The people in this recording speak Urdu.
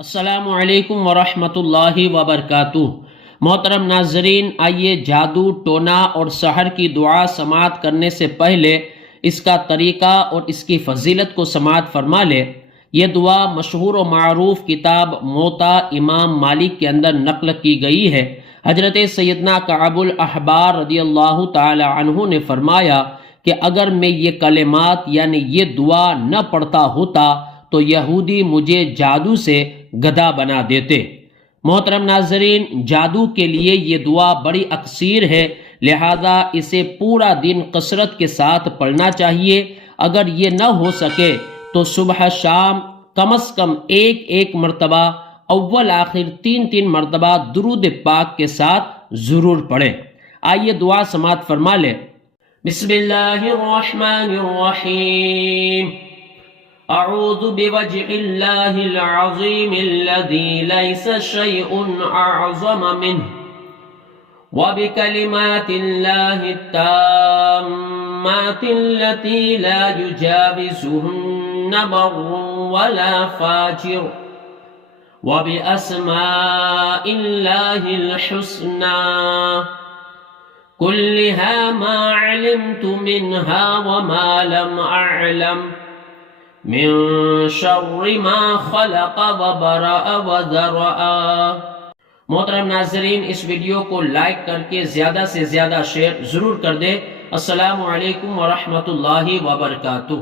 السلام علیکم ورحمۃ اللہ وبرکاتہ۔ محترم ناظرین، آئیے جادو، ٹونا اور سحر کی دعا سماعت کرنے سے پہلے اس کا طریقہ اور اس کی فضیلت کو سماعت فرما لے۔ یہ دعا مشہور و معروف کتاب موطا امام مالک کے اندر نقل کی گئی ہے۔ حضرت سیدنا کعب الاحبار رضی اللہ تعالی عنہ نے فرمایا کہ اگر میں یہ کلمات یعنی یہ دعا نہ پڑھتا ہوتا تو یہودی مجھے جادو سے گدھا بنا دیتے۔ محترم ناظرین، جادو کے لیے یہ دعا بڑی اکثیر ہے، لہذا اسے پورا دن کثرت کے ساتھ پڑھنا چاہیے۔ اگر یہ نہ ہو سکے تو صبح شام کم از کم ایک مرتبہ اول آخر تین مرتبہ درود پاک کے ساتھ ضرور پڑھیں۔ آئیے دعا سماعت فرما لیں۔ بسم اللہ الرحمن الرحیم۔ اعوذ بوجه اللہ العظیم الذی لیس شیء اعظم منہ وبکلمات اللہ التامات التي لا يجاوزهن بر ولا فاجر وبأسماء الله الحسنى كلها ما علمت منها وما لم أعلم من شر ما خلق وبرأ وذرأ۔ محترم ناظرین، اس ویڈیو کو لائک کر کے زیادہ سے زیادہ شیئر ضرور کر دیں۔ السلام علیکم ورحمۃ اللہ وبرکاتہ۔